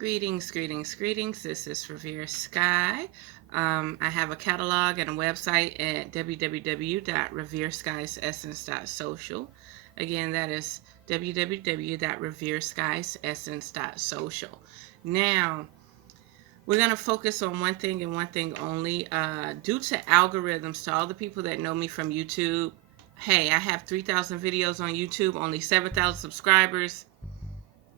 Greetings, greetings, greetings. This is Revere Sky. I have a catalog and a website at www.revereskiesessence.social. Again, that is www.revereskiesessence.social. Now, we're going to focus on one thing and one thing only. Due to algorithms, to all the people that know me from YouTube, hey, I have 3,000 videos on YouTube, only 7,000 subscribers.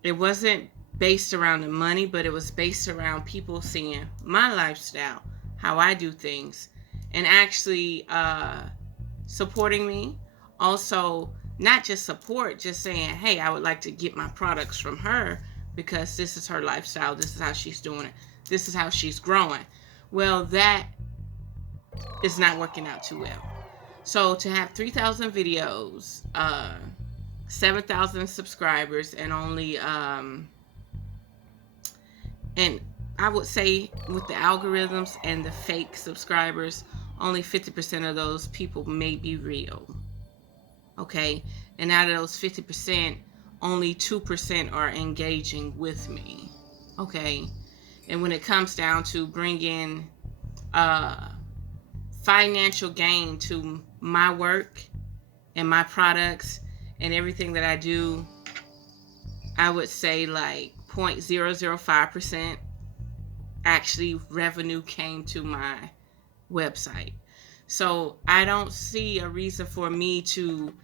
It wasn't based around the money, but it was based around people seeing my lifestyle, how I do things, and actually supporting me. Also, not just support, just saying, hey, I would like to get my products from her because this is her lifestyle. This is how she's doing it. This is how she's growing. Well, that is not working out too well. So to have 3,000 videos, 7,000 subscribers, and only and I would say with the algorithms and the fake subscribers, only 50% of those people may be real. Okay, and out of those 50%, only 2% are engaging with me. Okay, and when it comes down to bringing financial gain to my work and my products and everything that I do, I would say like 0.005% actually revenue came to my website. So I don't see a reason for me to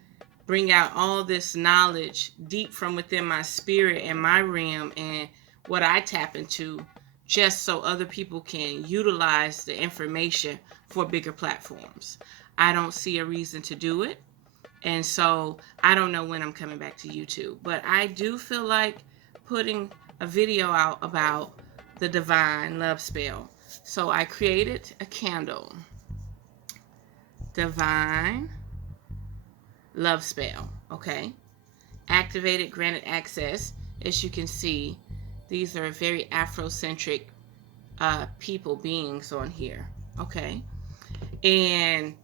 bring out all this knowledge deep from within my spirit and my realm and what I tap into just so other people can utilize the information for bigger platforms. I don't see a reason to do it. And so I don't know when I'm coming back to YouTube, but I do feel like putting a video out about the Divine Love Spell. So I created a candle, Divine Love Spell, okay? Activated granted access. As you can see, these are very Afrocentric people, beings on here, okay? And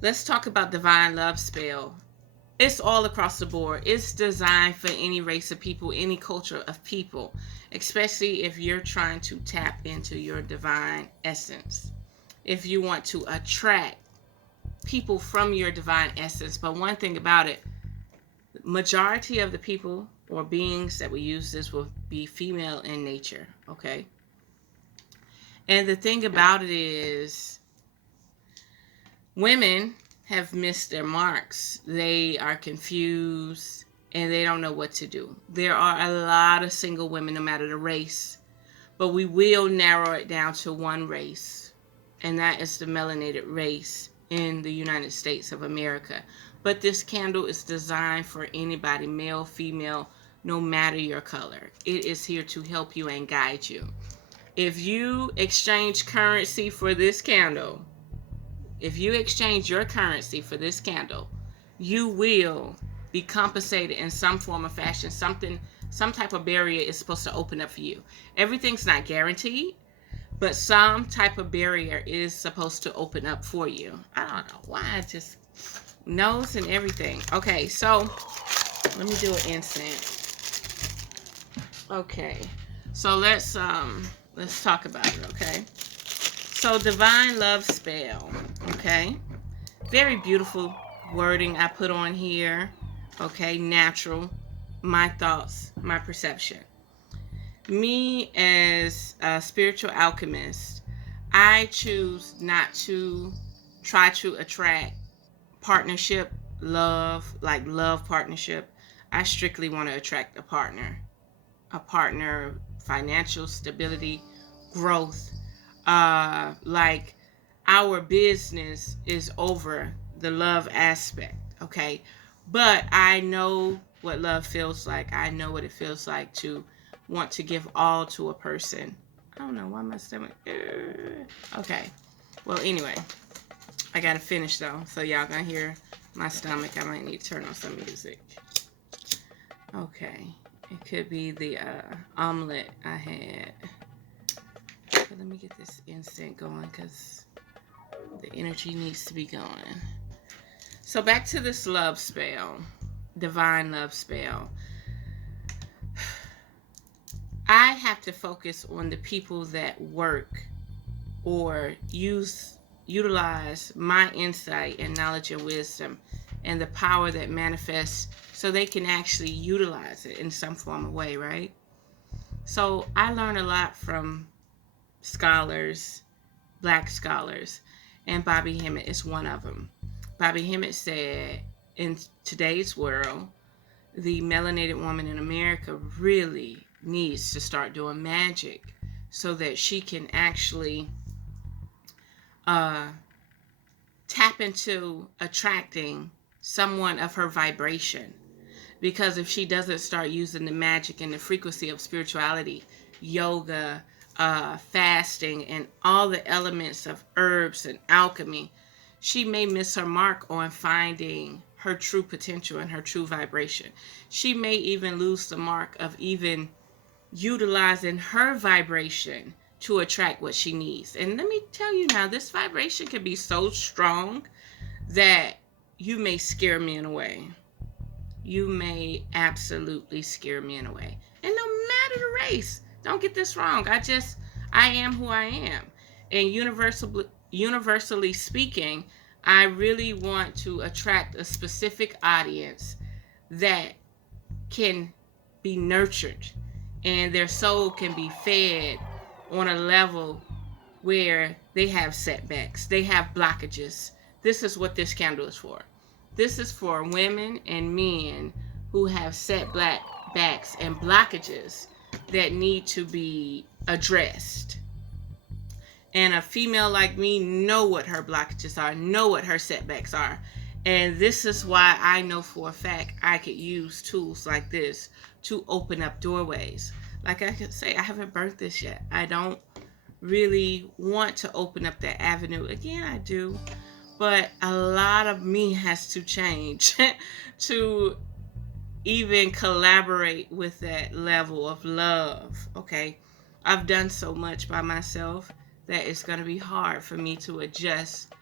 let's talk about Divine Love Spell. It's all across the board. It's designed for any race of people, any culture of people, especially if you're trying to tap into your divine essence. If you want to attract people from your divine essence. But one thing about it, majority of the people or beings that we use this will be female in nature, okay? And the thing about it is, women have missed their marks. They are confused and they don't know what to do. There are a lot of single women, no matter the race, but we will narrow it down to one race, and that is the melanated race in the United States of America. But this candle is designed for anybody, male, female, no matter your color. It is here to help you and guide you. If you exchange currency for this candle, if you exchange your currency for this candle, you will be compensated in some form or fashion. Some type of barrier is supposed to open up for you. Everything's not guaranteed, but some type of barrier is supposed to open up for you. I don't know why, I just knows and everything. Okay, so let me do an incense. Okay, so let's talk about it. Okay. So Divine Love Spell, okay? Very beautiful wording I put on here, okay? Natural, my thoughts, my perception. Me as a spiritual alchemist, I choose not to try to attract partnership, love, like love partnership. I strictly want to attract a partner, financial stability, growth. Like our business is over the love aspect, okay? But I know what love feels like. I know what it feels like to want to give all to a person. I don't know why my stomach. Okay. Well, anyway, I gotta finish though, so y'all gonna hear my stomach. I might need to turn on some music. Okay, it could be the omelet I had. Okay, let me get this incense going because the energy needs to be going. So back to this love spell, Divine Love Spell. I have to focus on the people that work or utilize my insight and knowledge and wisdom and the power that manifests so they can actually utilize it in some form of way, right? So I learn a lot from scholars, black scholars, and Bobby Hemmett is one of them. Bobby Hemmett said, in today's world, the melanated woman in America really needs to start doing magic so that she can actually uh, tap into attracting someone of her vibration. Because if she doesn't start using the magic and the frequency of spirituality, yoga, fasting, and all the elements of herbs and alchemy, she may miss her mark on finding her true potential and her true vibration. She may even lose the mark of even utilizing her vibration to attract what she needs. And let me tell you now, this vibration can be so strong that you may scare men away. You may absolutely scare men away. And no matter the race, don't get this wrong. I am who I am. And universally speaking, I really want to attract a specific audience that can be nurtured and their soul can be fed on a level where they have setbacks, they have blockages. This is what this candle is for. This is for women and men who have setbacks and blockages that need to be addressed. And a female like me know what her blockages are, know what her setbacks are. And this is why I know for a fact I could use tools like this to open up doorways. Like I could say, I haven't burnt this yet. I don't really want to open up that avenue. Again, I do. But a lot of me has to change to even collaborate with that level of love. Okay. I've done so much by myself that it's going to be hard for me to adjust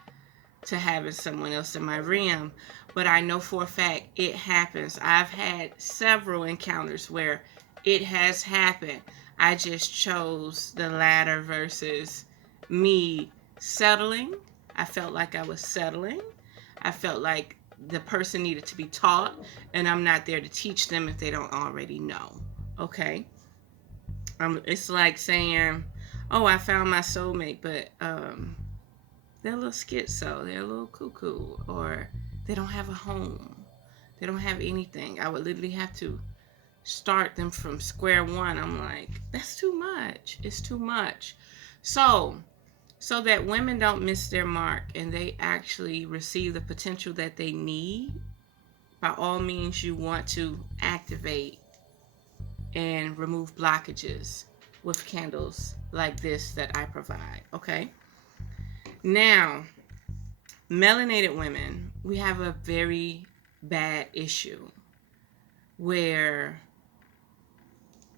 to having someone else in my realm. But I know for a fact it happens. I've had several encounters where it has happened. I just chose the latter versus me settling. I felt like I was settling. I felt like the person needed to be taught, and I'm not there to teach them if they don't already know. Okay? It's like saying, oh, I found my soulmate, but they're a little schizo, they're a little cuckoo, or they don't have a home. They don't have anything. I would literally have to start them from square one. I'm like, that's too much. It's too much. So that women don't miss their mark and they actually receive the potential that they need, by all means, you want to activate and remove blockages with candles like this that I provide. Okay? Now, melanated women, we have a very bad issue where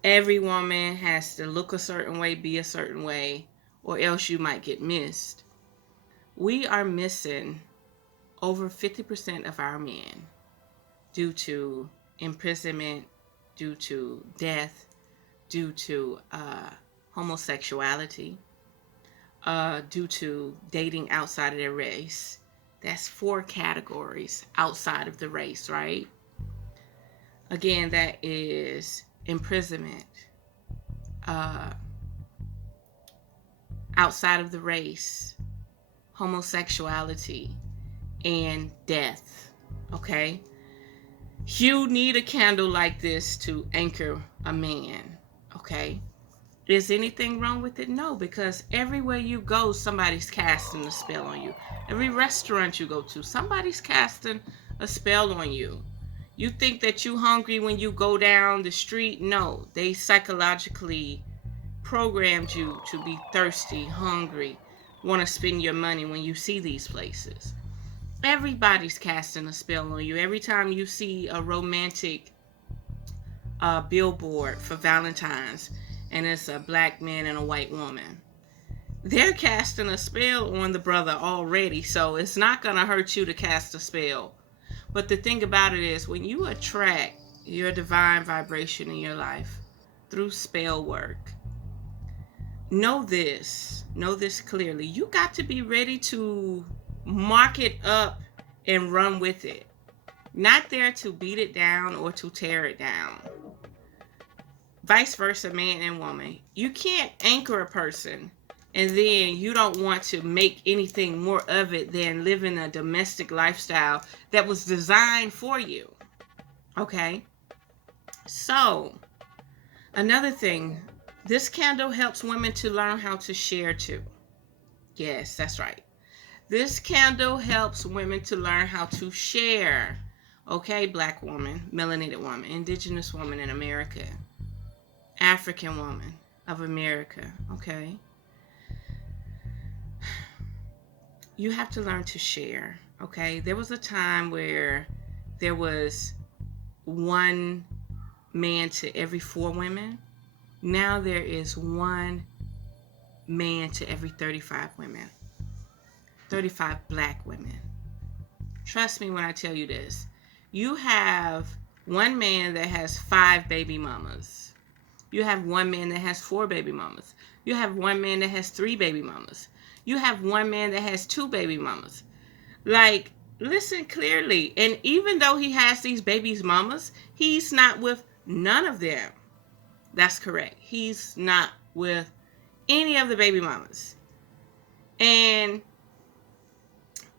every woman has to look a certain way, be a certain way, or else you might get missed. We are missing over 50% of our men due to imprisonment, due to death, due to homosexuality, due to dating outside of their race. That's 4 categories outside of the race, right? Again, that is imprisonment, outside of the race, homosexuality, and death. Okay? You need a candle like this to anchor a man. Okay? Is anything wrong with it? No, because everywhere you go, somebody's casting a spell on you. Every restaurant you go to, somebody's casting a spell on you. You think that you're hungry when you go down the street? No, they psychologically programmed you to be thirsty, hungry, want to spend your money when you see these places. Everybody's casting a spell on you. Every time you see a romantic billboard for Valentine's, and it's a black man and a white woman, they're casting a spell on the brother already, so it's not going to hurt you to cast a spell. But the thing about it is, when you attract your divine vibration in your life, through spell work, know this clearly. You got to be ready to mark it up and run with it. Not there to beat it down or to tear it down. Vice versa, man and woman. You can't anchor a person and then you don't want to make anything more of it than living a domestic lifestyle that was designed for you. Okay? So, another thing, this candle helps women to learn how to share too. Yes, that's right. This candle helps women to learn how to share. Okay, Black woman, melanated woman, indigenous woman in America, African woman of America, okay? You have to learn to share, okay? There was a time where there was one man to every 4 women. Now there is one man to every 35 women. 35 Black women. Trust me when I tell you this. You have one man that has 5 baby mamas. You have one man that has 4 baby mamas. You have one man that has 3 baby mamas. You have one man that has 2 baby mamas. Like, listen clearly. And even though he has these baby mamas, he's not with none of them. That's correct. He's not with any of the baby mamas. And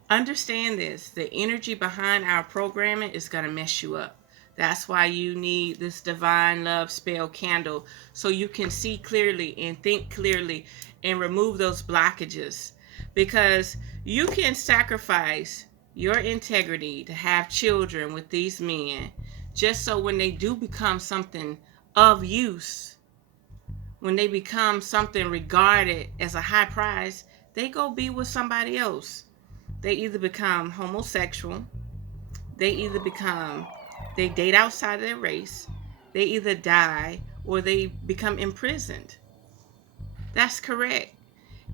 understand this. The energy behind our programming is going to mess you up. That's why you need this divine love spell candle, so you can see clearly and think clearly and remove those blockages. Because you can sacrifice your integrity to have children with these men, just so when they do become something of use, when they become something regarded as a high prize, they go be with somebody else. They either become homosexual, they date outside of their race, they either die, or they become imprisoned. That's correct.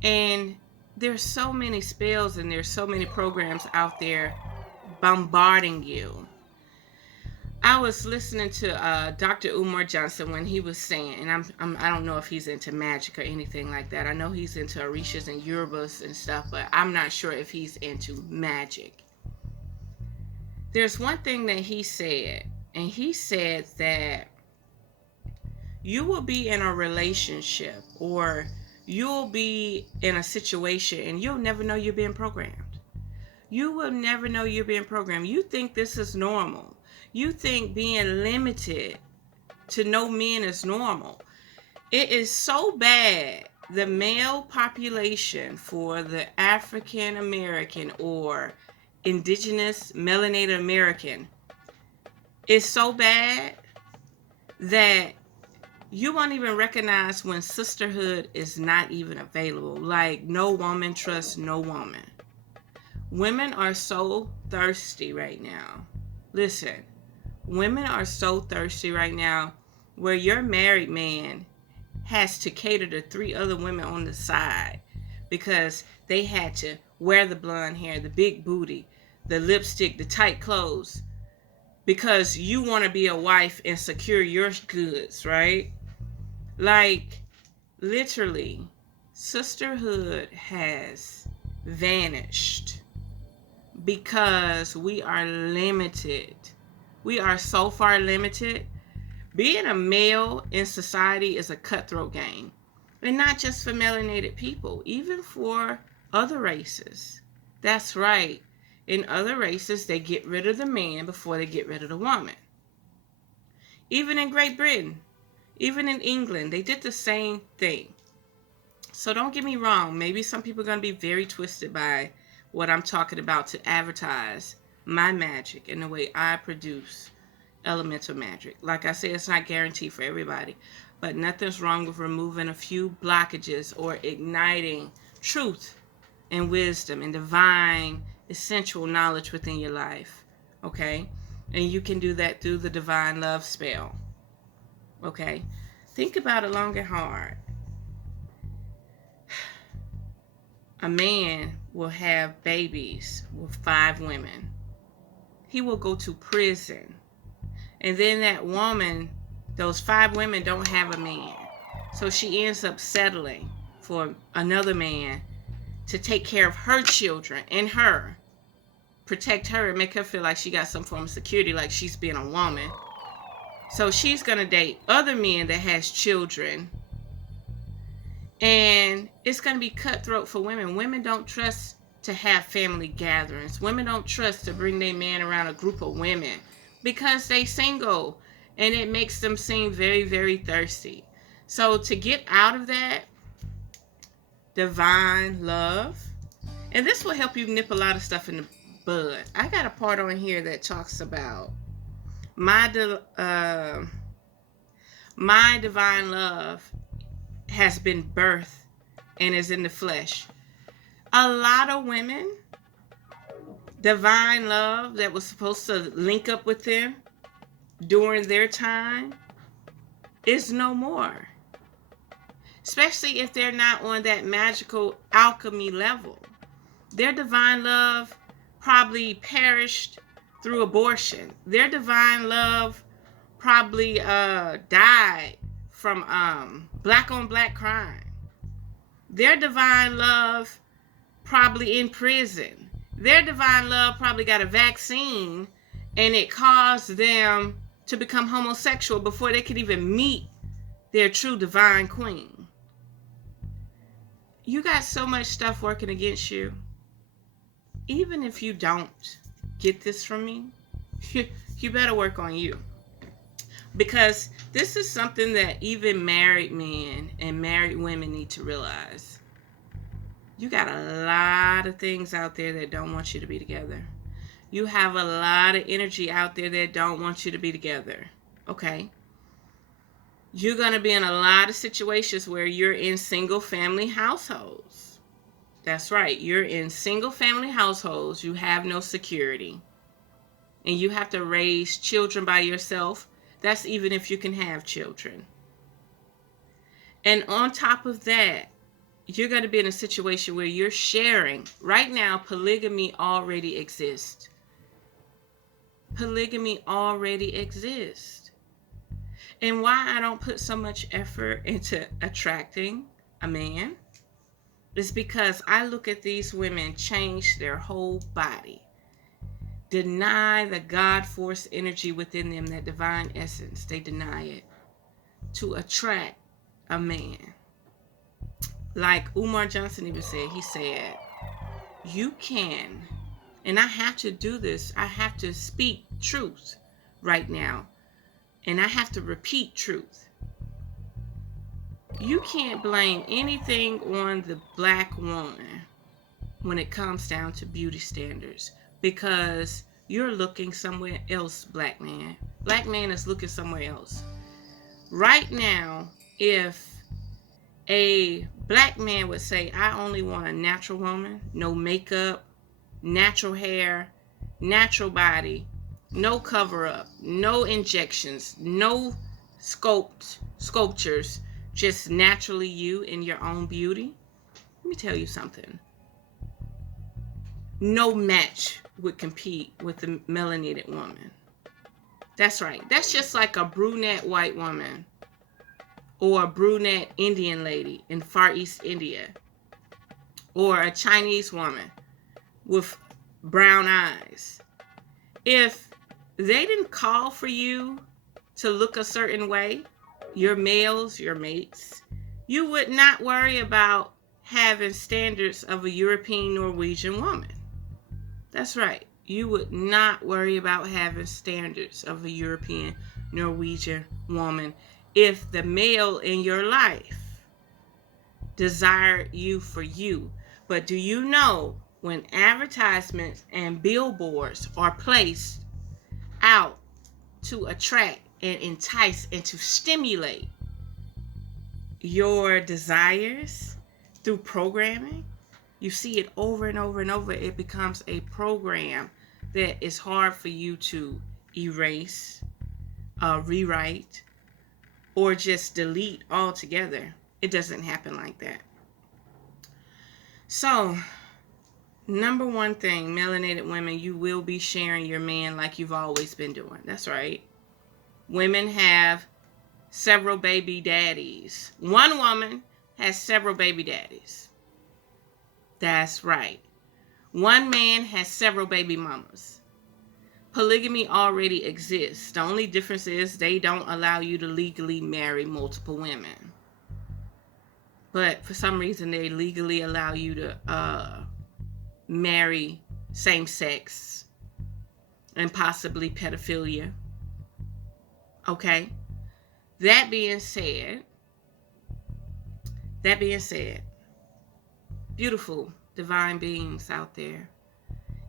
And there's so many spells and there's so many programs out there bombarding you. I was listening to Dr. Umar Johnson when he was saying, and I don't know if he's into magic or anything like that. I know he's into Orishas and Yorubas and stuff, but I'm not sure if he's into magic. There's one thing that he said, and he said that you will be in a relationship or you'll be in a situation and you'll never know you're being programmed. You will never know you're being programmed. You think this is normal. You think being limited to no men is normal. It is so bad. The male population for the African American or indigenous melanated American is so bad that you won't even recognize when sisterhood is not even available. Like, no woman trusts no woman. Women are so thirsty right now. Listen, women are so thirsty right now where your married man has to cater to 3 other women on the side because they had to wear the blonde hair, the big booty, the lipstick, the tight clothes, because you want to be a wife and secure your goods, right? Like, literally, sisterhood has vanished because we are limited. We are so far limited. Being a male in society is a cutthroat game. And not just for melanated people, even for other races. That's right. In other races, they get rid of the man before they get rid of the woman. Even in Great Britain, even in England, they did the same thing. So don't get me wrong. Maybe some people are going to be very twisted by what I'm talking about to advertise my magic and the way I produce elemental magic. Like I said, it's not guaranteed for everybody, but nothing's wrong with removing a few blockages or igniting truth and wisdom and divine essential knowledge within your life. Okay? And you can do that through the divine love spell. Okay? Think about it long and hard. A man will have babies with 5 women. He will go to prison. And then that woman Those 5 women don't have a man. So she ends up settling for another man to take care of her children and her, protect her and make her feel like she got some form of security, like she's being a woman. So she's going to date other men that has children. And it's going to be cutthroat for women. Women don't trust to have family gatherings. Women don't trust to bring their man around a group of women because they single, and it makes them seem very, very thirsty. So to get out of that, divine love, and this will help you nip a lot of stuff in the bud. I got a part on here that talks about my divine love has been birthed and is in the flesh. A lot of women, divine love that was supposed to link up with them during their time is no more. Especially if they're not on that magical alchemy level. Their divine love probably perished through abortion. Their divine love probably died from black on black crime. Their divine love probably in prison. Their divine love probably got a vaccine and it caused them to become homosexual before they could even meet their true divine queen. You got so much stuff working against you. Even if you don't get this from me, you better work on you. Because this is something that even married men and married women need to realize. You got a lot of things out there that don't want you to be together. You have a lot of energy out there that don't want you to be together. Okay? You're going to be in a lot of situations where you're in single family households. That's right. You're in single family households. You have no security. And you have to raise children by yourself. That's even if you can have children. And on top of that, you're going to be in a situation where you're sharing. Right now, polygamy already exists. Polygamy already exists. And why I don't put so much effort into attracting a man is because I look at these women change their whole body. Deny the God force energy within them, that divine essence. They deny it to attract a man. Like Umar Johnson even said, he said, you can, and I have to do this, I have to speak truth right now, and I have to repeat truth. You can't blame anything on the black woman when it comes down to beauty standards, because you're looking somewhere else, black man. Black man is looking somewhere else. Right now, if a black man would say, I only want a natural woman, no makeup, natural hair, natural body, no cover up, no injections, no sculptures, just naturally you in your own beauty. Let me tell you something. No match would compete with the melanated woman. That's right. That's just like a brunette white woman or a brunette Indian lady in Far East India, or a Chinese woman with brown eyes. If they didn't call for you to look a certain way, your males, your mates, you would not worry about having standards of a European Norwegian woman. That's right. You would not worry about having standards of a European Norwegian woman if the male in your life desired you for you. But do you know, when advertisements and billboards are placed out to attract and entice and to stimulate your desires through programming, you see it over and over and over. It becomes a program that is hard for you to erase, rewrite, or just delete altogether. It doesn't happen like that. So, number one thing, melanated women, you will be sharing your man like you've always been doing. That's right. Women have several baby daddies. One woman has several baby daddies. That's right. One man has several baby mamas. Polygamy already exists. The only difference is they don't allow you to legally marry multiple women. But for some reason, they legally allow you to marry same sex and possibly pedophilia. Okay? That being said, beautiful divine beings out there,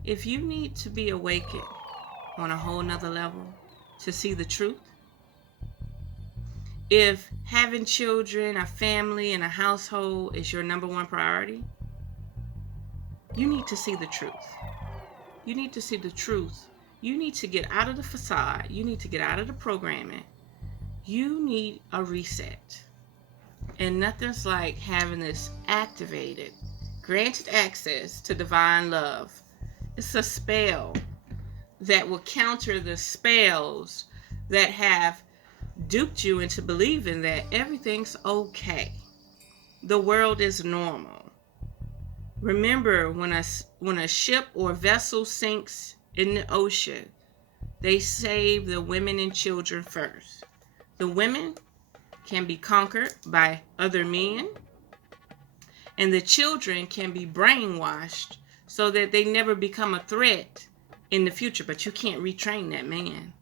if you need to be awakened on a whole nother level to see the truth, if having children, a family, and a household is your number one priority, you need to see the truth. You need to see the truth. You need to get out of the facade. You need to get out of the programming. You need a reset. And nothing's like having this activated, granted access to divine love. It's a spell that will counter the spells that have duped you into believing that everything's okay. The world is normal. Remember, when a ship or vessel sinks in the ocean, they save the women and children first. The women can be conquered by other men, and the children can be brainwashed so that they never become a threat in the future. But you can't retrain that man.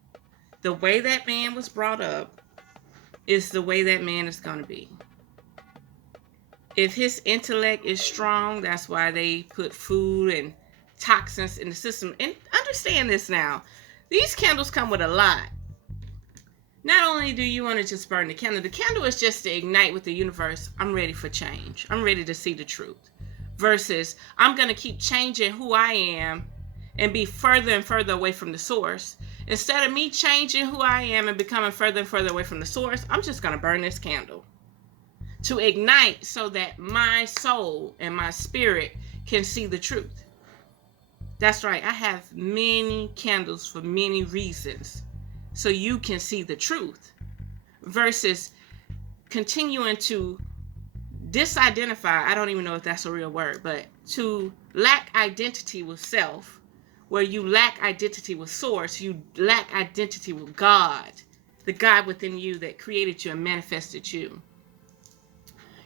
The way that man was brought up is the way that man is going to be. If his intellect is strong, that's why they put food and toxins in the system. And understand this now. These candles come with a lot. Not only do you want to just burn the candle is just to ignite with the universe. I'm ready for change. I'm ready to see the truth. Versus, I'm going to keep changing who I am and be further and further away from the source. Instead of me changing who I am and becoming further and further away from the source, I'm just going to burn this candle to ignite so that my soul and my spirit can see the truth. That's right. I have many candles for many reasons, so you can see the truth, versus continuing to disidentify. I don't even know if that's a real word, but to lack identity with self, where you lack identity with source, you lack identity with God, the God within you that created you and manifested you.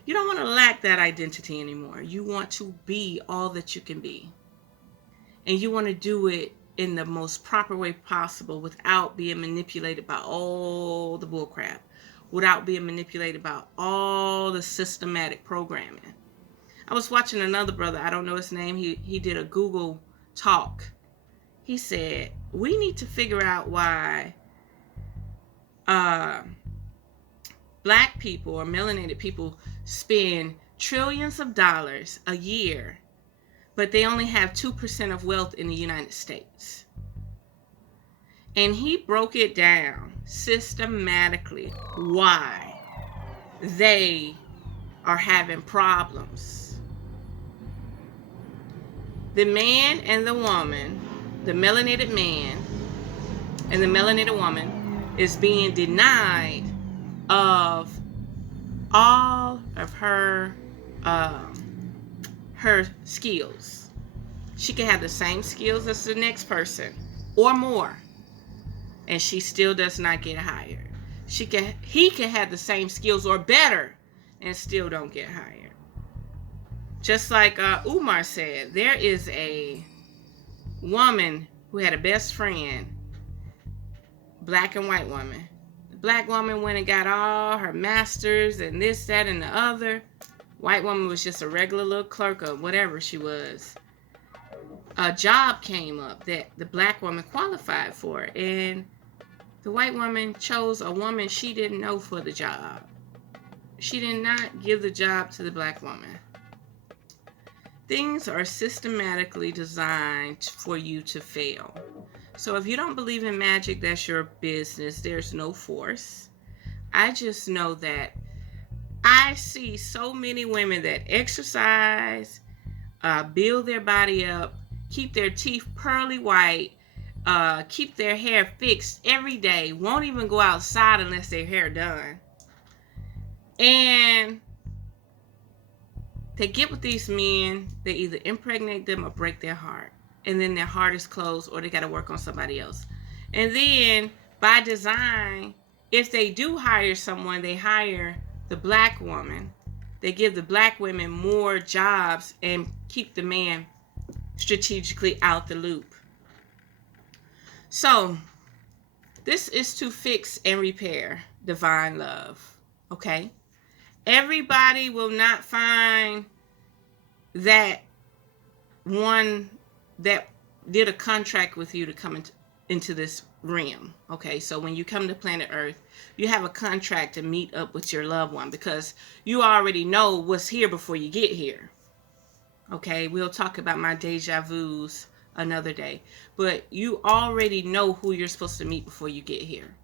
You don't want to lack that identity anymore. You want to be all that you can be. And you want to do it in the most proper way possible without being manipulated by all the bullcrap, without being manipulated by all the systematic programming. I was watching another brother, I don't know his name, he did a Google talk. He said, we need to figure out why black people or melanated people spend trillions of dollars a year, but they only have 2% of wealth in the United States. And he broke it down systematically why they are having problems. The man and the woman, the melanated man and the melanated woman, is being denied of all of her skills. She can have the same skills as the next person or more, and she still does not get hired. He can have the same skills or better and still don't get hired. Just like Umar said, there is a woman who had a best friend, black and white woman. The black woman went and got all her masters and this, that, and the other. White woman was just a regular little clerk or whatever she was. A job came up that the black woman qualified for, and the white woman chose a woman she didn't know for the job. She did not give the job to the black woman. Things are systematically designed for you to fail. So if you don't believe in magic, that's your business. There's no force. I just know that I see so many women that exercise, build their body up, keep their teeth pearly white, keep their hair fixed every day, won't even go outside unless their hair done. And they get with these men, they either impregnate them or break their heart. And then their heart is closed, or they got to work on somebody else. And then by design, if they do hire someone, they hire the black woman. They give the black women more jobs and keep the man strategically out the loop. So this is to fix and repair divine love. Okay? Everybody will not find that one that did a contract with you to come into this realm. Okay, so when you come to planet Earth, you have a contract to meet up with your loved one because you already know what's here before you get here. Okay, we'll talk about my deja vus another day. But you already know who you're supposed to meet before you get here.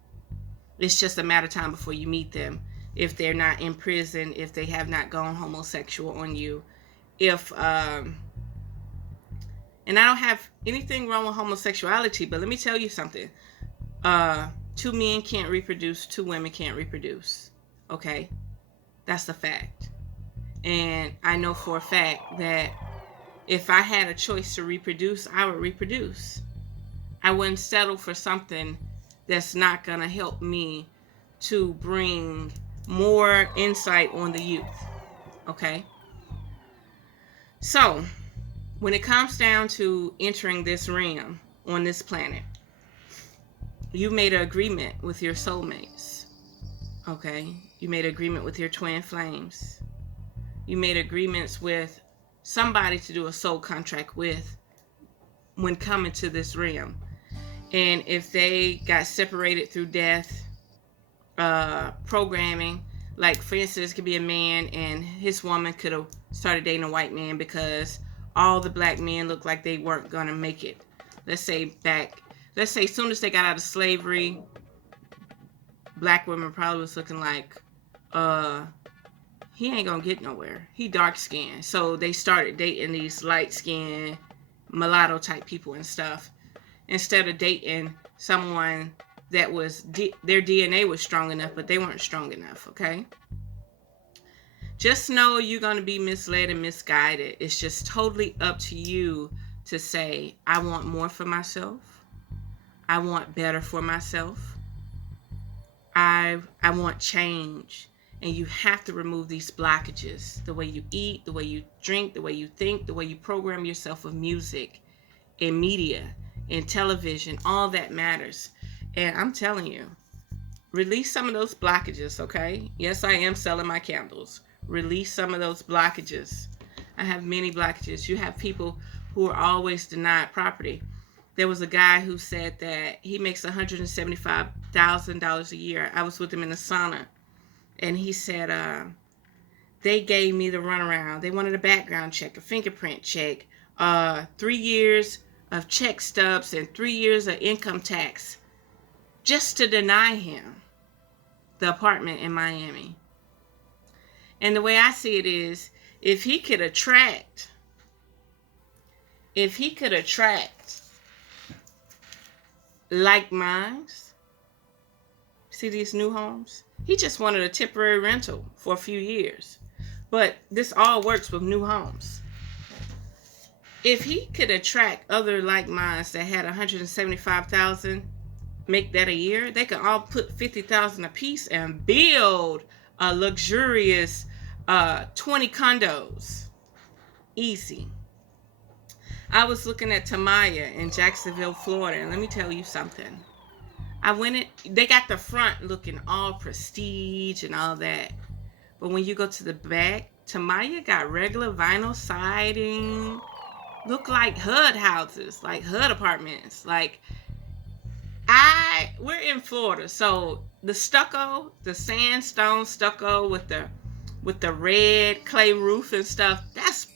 It's just a matter of time before you meet them. If they're not in prison, if they have not gone homosexual on you, if and I don't have anything wrong with homosexuality, but let me tell you something. 2 men can't reproduce, 2 women can't reproduce. Okay? That's a fact. And I know for a fact that if I had a choice to reproduce, I would reproduce. I wouldn't settle for something that's not going to help me to bring more insight on the youth. Okay? So, when it comes down to entering this realm on this planet, you made an agreement with your soulmates. Okay? You made an agreement with your twin flames. You made agreements with somebody to do a soul contract with when coming to this realm. And if they got separated through death, programming, like for instance, it could be a man and his woman could have started dating a white man because all the black men looked like they weren't gonna make it. Let's say as soon as they got out of slavery, black women probably was looking like, he ain't gonna get nowhere. He dark skinned. So they started dating these light skinned mulatto type people and stuff, instead of dating someone that was their DNA was strong enough, but they weren't strong enough. Okay, just know you're going to be misled and misguided. It's just totally up to you to say, I want more for myself. I want better for myself. I want change. And you have to remove these blockages. The way you eat, the way you drink, the way you think, the way you program yourself with music and media and television, all that matters. And I'm telling you, release some of those blockages, okay? Yes, I am selling my candles. Release some of those blockages. I have many blockages. You have people who are always denied property. There was a guy who said that he makes $175,000 a year. I was with him in the sauna. And he said, they gave me the runaround. They wanted a background check, a fingerprint check, 3 years of check stubs, and 3 years of income tax, just to deny him the apartment in Miami. And the way I see it is, if he could attract like minds, see these new homes? He just wanted a temporary rental for a few years. But this all works with new homes. If he could attract other like minds that had $175,000, make that a year, they could all put $50,000 a piece and build a luxurious 20 condos. Easy. I was looking at Tamaya in Jacksonville, Florida, and let me tell you something. They got the front looking all prestige and all that. But when you go to the back, Tamaya got regular vinyl siding. Look like HUD houses, like HUD apartments. We're in Florida, so the stucco, the sandstone stucco with the red clay roof and stuff, that's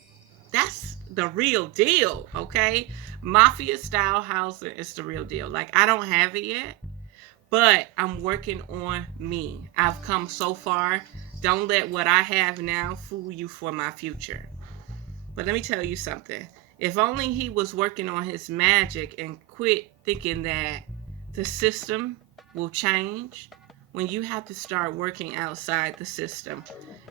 the real deal, okay? Mafia style housing is the real deal. I don't have it yet, but I'm working on me. I've come so far. Don't let what I have now fool you for my future. But let me tell you something. If only he was working on his magic and quit thinking that the system will change when you have to start working outside the system.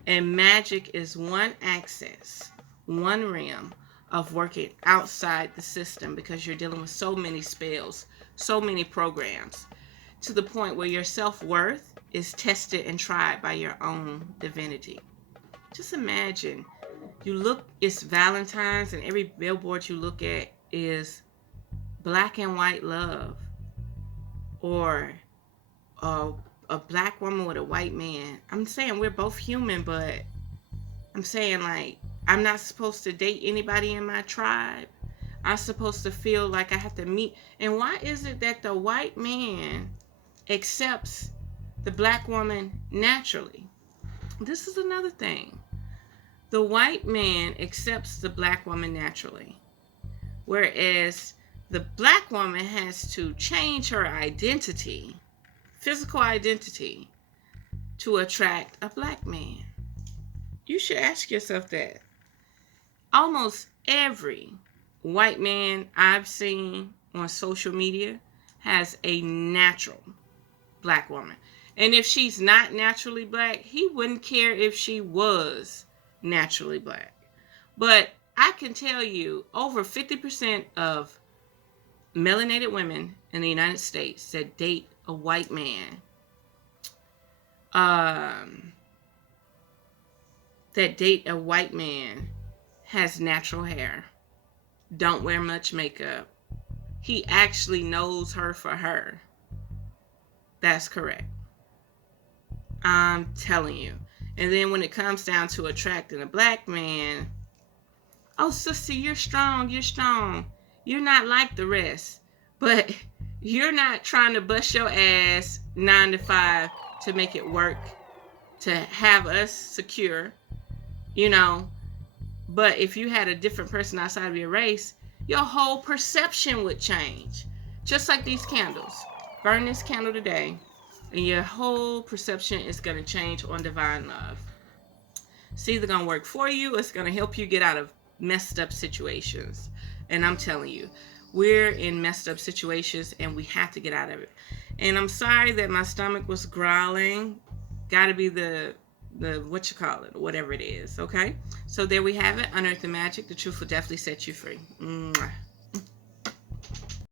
And magic is one access, one realm of working outside the system because you're dealing with so many spells, so many programs, to the point where your self worth is tested and tried by your own divinity. Just imagine you look, it's Valentine's, and every billboard you look at is black and white love, or a, a black woman with a white man. I'm saying we're both human, but I'm saying, like, I'm not supposed to date anybody in my tribe. I'm supposed to feel like I have to meet. And why is it that the white man accepts the black woman naturally? This is another thing. The white man accepts the black woman naturally, whereas the black woman has to change her identity, physical identity, to attract a black man. You should ask yourself that. Almost every white man I've seen on social media has a natural black woman. And if she's not naturally black, he wouldn't care if she was naturally black. But I can tell you, over 50% of melanated women in the United States that date a white man, has natural hair, don't wear much makeup. He actually knows her for her. That's correct. I'm telling you. And then when it comes down to attracting a black man, oh, sister, you're strong. You're not like the rest. But you're not trying to bust your ass 9 to 5 to make it work, to have us secure, you know. But if you had a different person outside of your race, your whole perception would change. Just like these candles. Burn this candle today, and your whole perception is going to change on divine love. It's either going to work for you, or it's going to help you get out of messed up situations. And I'm telling you, we're in messed up situations, and we have to get out of it. And I'm sorry that my stomach was growling. Got to be the what you call it, whatever it is, okay? So there we have it. Unearth the magic. The truth will definitely set you free. Mwah.